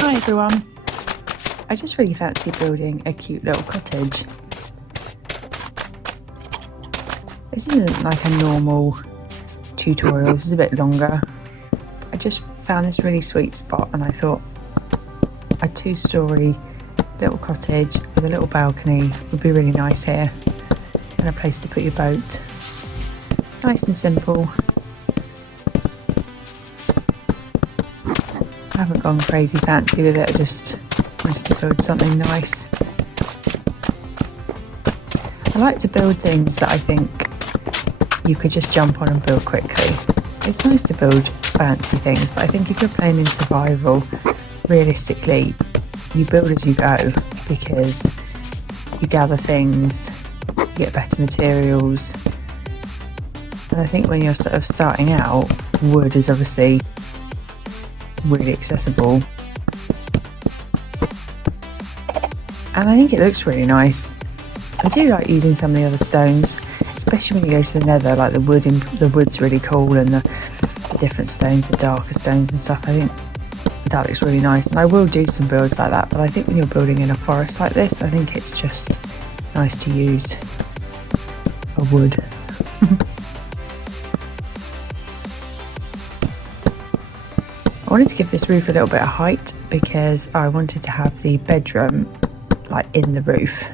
Hi everyone. I just really fancy building a cute little cottage. This isn't like a normal tutorial, this is a bit longer. I just found this really sweet spot and I thought a 2-storey little cottage with a little balcony would be really nice here, and a place to put your boat. Nice and simple. I haven't gone crazy fancy with it, I just wanted to build something nice. I like to build things that I think you could just jump on and build quickly. It's nice to build fancy things, but I think if you're playing in survival, realistically, you build as you go because you gather things, you get better materials. And I think when you're sort of starting out, wood is obviously really accessible. And I think it looks really nice. I do like using some of the other stones, especially when you go to the nether, like the wood's really cool, and the different stones, the darker stones and stuff. I think that looks really nice, and I will do some builds like that, but I think when you're building in a forest like this, I think it's just nice to use a wood. I wanted to give this roof a little bit of height because I wanted to have the bedroom like in the roof.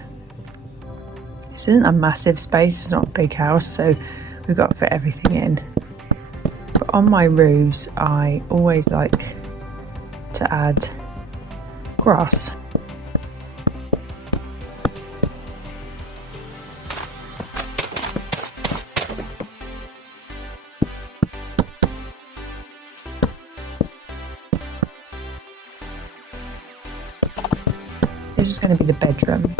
This isn't a massive space, it's not a big house, so we've got to fit everything in. But on my roofs, I always like to add grass. This was going to be the bedroom.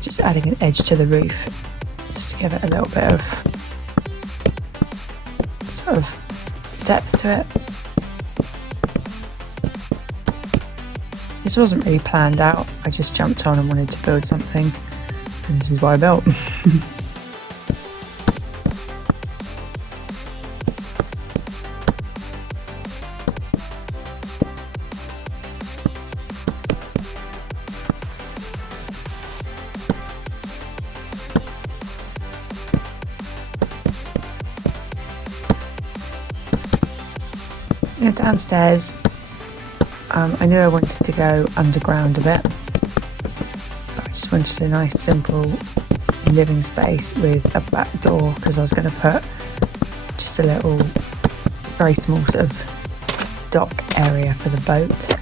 Just adding an edge to the roof, just to give it a little bit of sort of depth to it. This wasn't really planned out, I just jumped on and wanted to build something, and this is what I built. Yeah, downstairs, I knew I wanted to go underground a bit, but I just wanted a nice simple living space with a back door because I was going to put just a little, very small sort of dock area for the boat.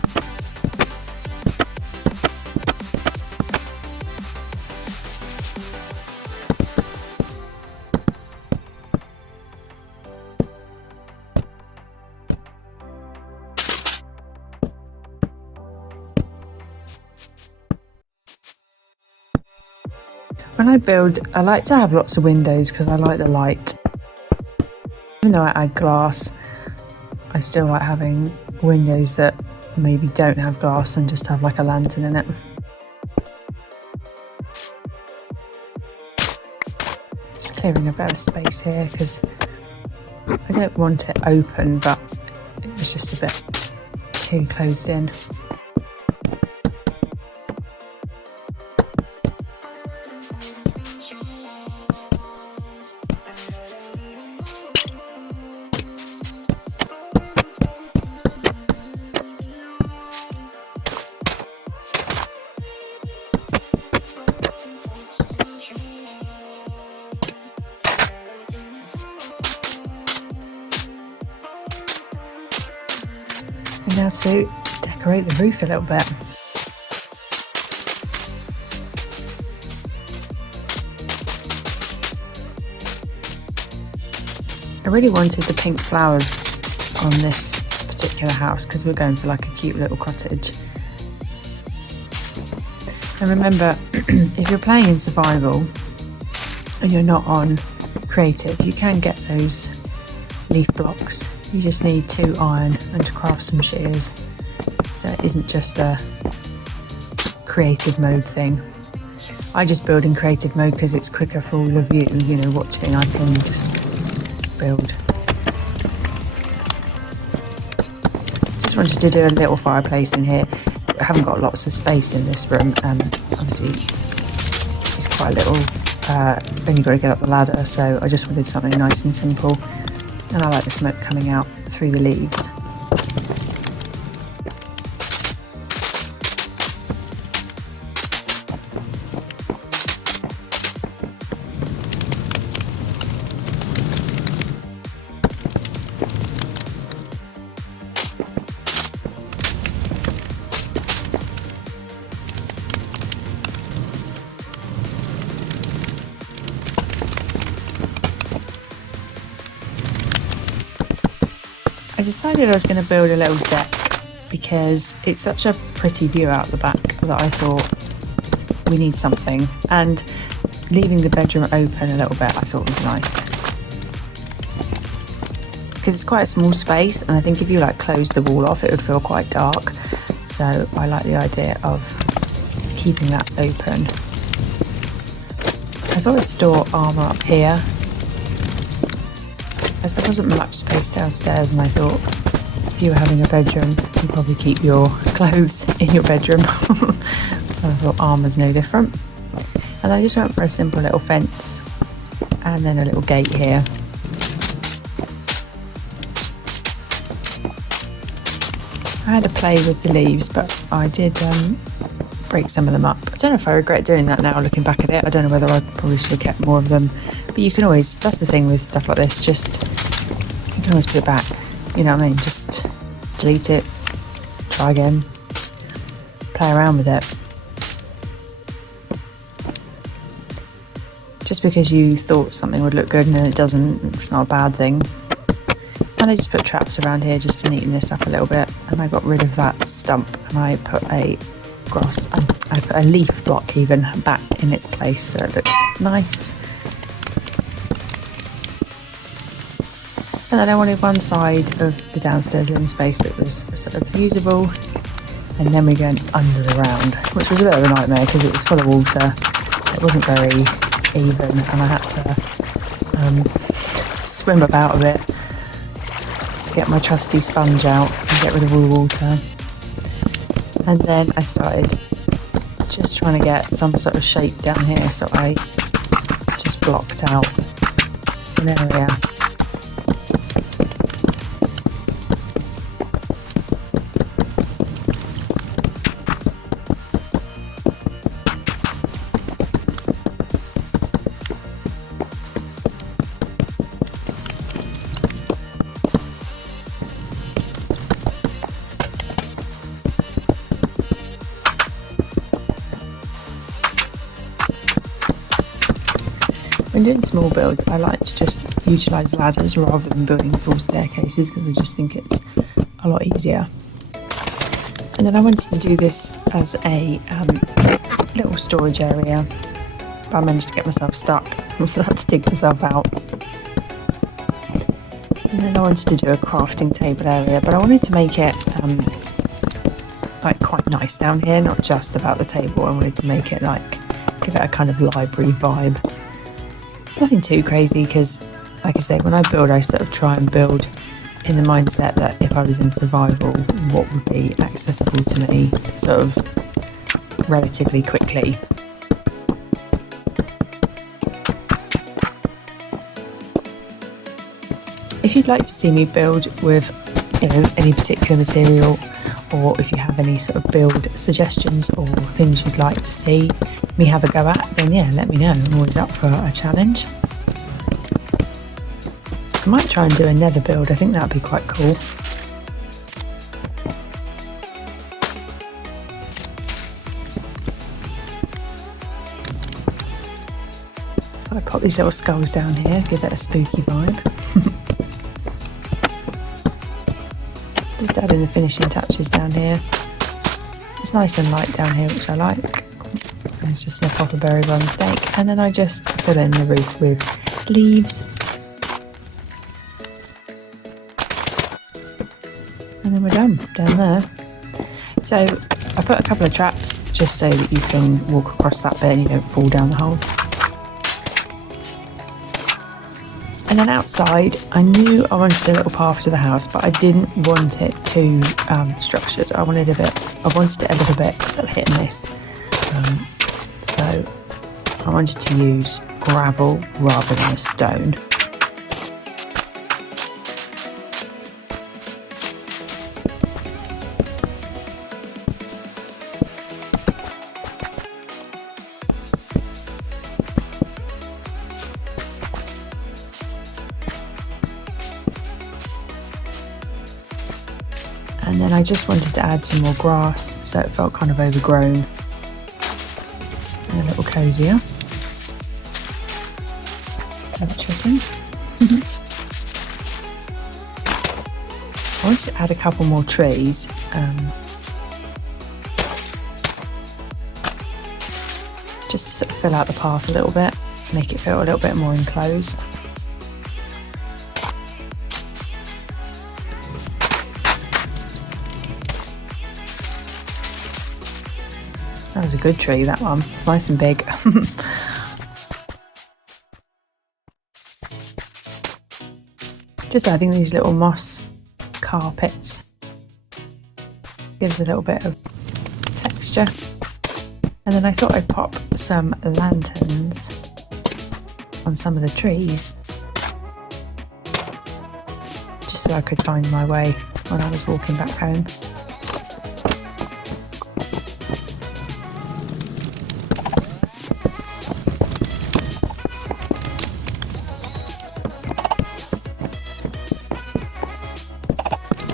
When I build, I like to have lots of windows because I like the light. Even though I add glass, I still like having windows that maybe don't have glass and just have like a lantern in it. Just clearing a bit of space here because I don't want it open, but it was just a bit too closed in. And now to decorate the roof a little bit. I really wanted the pink flowers on this particular house because we're going for like a cute little cottage. And remember, if you're playing in survival and you're not on creative, you can get those leaf blocks. You just need 2 iron and to craft some shears. So it isn't just a creative mode thing. I just build in creative mode because it's quicker for all of you, you know, watching. I can just build. Just wanted to do a little fireplace in here. I haven't got lots of space in this room, obviously it's quite a little, then you've got to get up the ladder, so I just wanted something nice and simple, and I like the smoke coming out through the leaves. I decided I was going to build a little deck because it's such a pretty view out the back that I thought we need something, and leaving the bedroom open a little bit I thought was nice because it's quite a small space, and I think if you like close the wall off it would feel quite dark, so I like the idea of keeping that open. I thought I'd store armour up here, as there wasn't much space downstairs, and I thought if you were having a bedroom you'd probably keep your clothes in your bedroom. So I thought armour's no different, and I just went for a simple little fence and then a little gate here. I had to play with the leaves, but I did break some of them up. I don't know if I regret doing that now looking back at it. I don't know whether I probably should have kept more of them, but you can always, that's the thing with stuff like this, just you can always put it back, you know what I mean, just delete it, try again, play around with it. Just because you thought something would look good and then it doesn't, it's not a bad thing. And I just put traps around here just to neaten this up a little bit, and I got rid of that stump and I put a I put a leaf block even back in its place so it looks nice. And then I wanted one side of the downstairs living space that was sort of usable, and then we're going under the round, which was a bit of a nightmare because it was full of water. It wasn't very even, and I had to swim about a bit to get my trusty sponge out and get rid of all the water. And then I started just trying to get some sort of shape down here, so I just blocked out an area. When doing small builds, I like to just utilise ladders rather than building full staircases because I just think it's a lot easier. And then I wanted to do this as a little storage area, but I managed to get myself stuck, so I had to dig myself out. And then I wanted to do a crafting table area, but I wanted to make it like quite nice down here, not just about the table. I wanted to make it like, give it a kind of library vibe. Nothing too crazy because, like I say, when I build I sort of try and build in the mindset that if I was in survival, what would be accessible to me sort of relatively quickly. If you'd like to see me build with, you know, any particular material, or if you have any sort of build suggestions or things you'd like to see me have a go at, then yeah, let me know. I'm always up for a challenge. I might try and do a nether build. I think that would be quite cool. So I pop these little skulls down here, give it a spooky vibe. Just adding the finishing touches down here. It's nice and light down here, which I like. It's just a proper berry bun steak, and then I just fill in the roof with leaves, and then we're done down there. So I put a couple of traps just so that you can walk across that bit and you don't fall down the hole. And then outside, I knew I wanted a little path to the house, but I didn't want it too structured. I wanted it a little bit sort of hit and miss. So I wanted to use gravel rather than a stone. And then I just wanted to add some more grass so it felt kind of overgrown and a little cosier. Little chicken. I wanted to add a couple more trees. Just to sort of fill out the path a little bit, make it feel a little bit more enclosed. That was a good tree, that one. It's nice and big. Just adding these little moss carpets gives a little bit of texture. And then I thought I'd pop some lanterns on some of the trees, just so I could find my way when I was walking back home.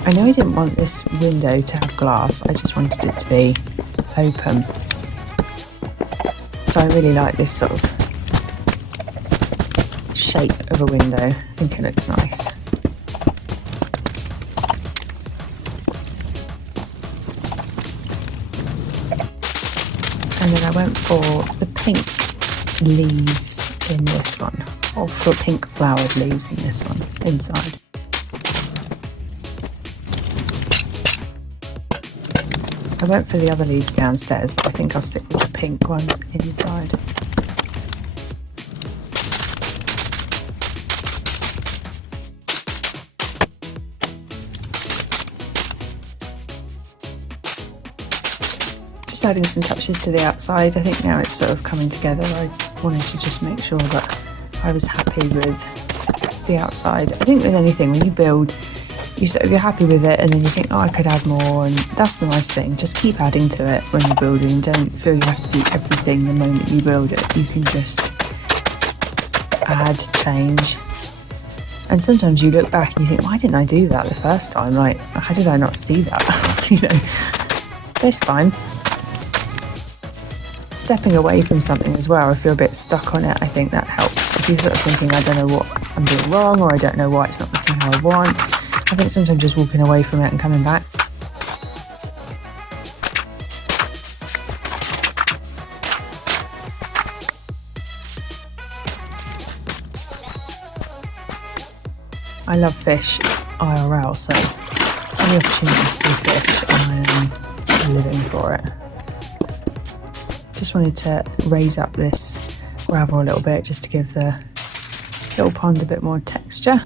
I know I didn't want this window to have glass, I just wanted it to be open. So I really like this sort of shape of a window. I think it looks nice. And then I went for the pink leaves in this one, or for pink flowered leaves in this one, inside. I went for the other leaves downstairs, but I think I'll stick with the pink ones inside. Just adding some touches to the outside. I think now it's sort of coming together. I wanted to just make sure that I was happy with the outside. I think with anything, when you build, you're happy with it and then you think, oh, I could add more, and that's the nice thing. Just keep adding to it when you're building. Don't feel you have to do everything the moment you build it. You can just add, change. And sometimes you look back and you think, why didn't I do that the first time? Like, how did I not see that? You know, but it's fine. Stepping away from something as well, if you're a bit stuck on it, I think that helps. If you're sort of thinking, I don't know what I'm doing wrong, or I don't know why it's not looking how I want, I think sometimes just walking away from it and coming back. I love fish IRL, so any opportunity to do fish, I am living for it. Just wanted to raise up this gravel a little bit just to give the little pond a bit more texture.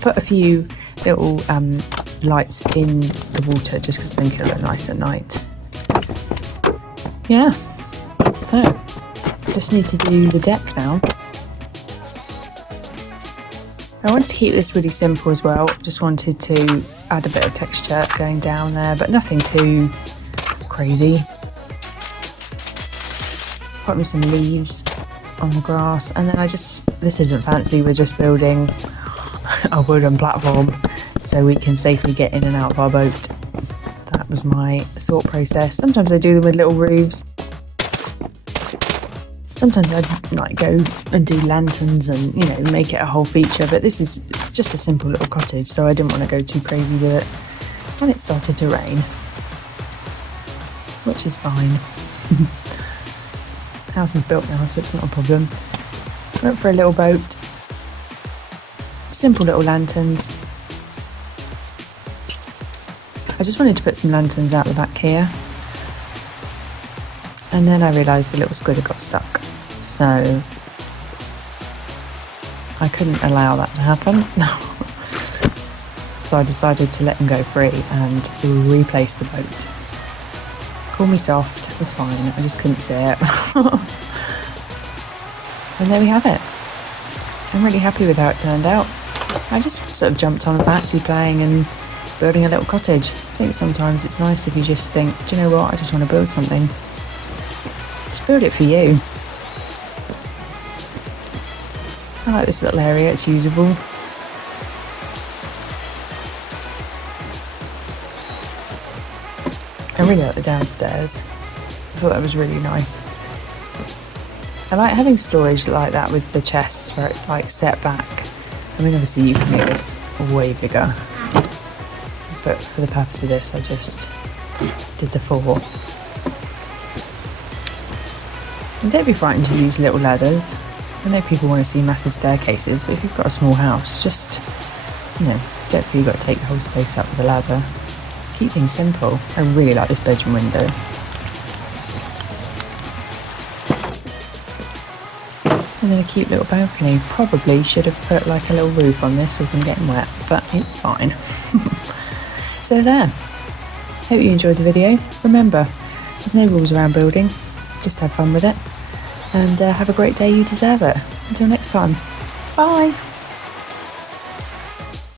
Put a few little lights in the water just because I think it'll look nice at night. Yeah, so just need to do the deck now. I wanted to keep this really simple as well. Just wanted to add a bit of texture going down there, but nothing too crazy. Put some leaves on the grass, and then this isn't fancy, we're just building a wooden platform so we can safely get in and out of our boat. That was my thought process. Sometimes I do them with little roofs. Sometimes I'd like go and do lanterns and, you know, make it a whole feature, but this is just a simple little cottage, so I didn't want to go too crazy with it. When it started to rain, which is fine. House is built now, so it's not a problem. Went for a little boat, simple little lanterns, I just wanted to put some lanterns out the back here. And then I realised a little squid had got stuck. So I couldn't allow that to happen. So I decided to let him go free and replace the boat. Call me soft, it was fine, I just couldn't see it. And there we have it. I'm really happy with how it turned out. I just sort of jumped on a fancy playing and building a little cottage. I think sometimes it's nice if you just think, do you know what, I just want to build something. Just build it for you. I like this little area, it's usable. I really like the downstairs. I thought that was really nice. I like having storage like that with the chests where it's like set back. I mean, obviously you can make this way bigger, but for the purpose of this I just did the 4. And don't be frightened to use little ladders. I know people want to see massive staircases, but if you've got a small house, just, you know, don't feel you've got to take the whole space up with a ladder. Keep things simple. I really like this bedroom window. And then a cute little balcony. Probably should have put like a little roof on this as I'm getting wet, but it's fine. So there. Hope you enjoyed the video. Remember, there's no rules around building. Just have fun with it. And have a great day, you deserve it. Until next time. Bye!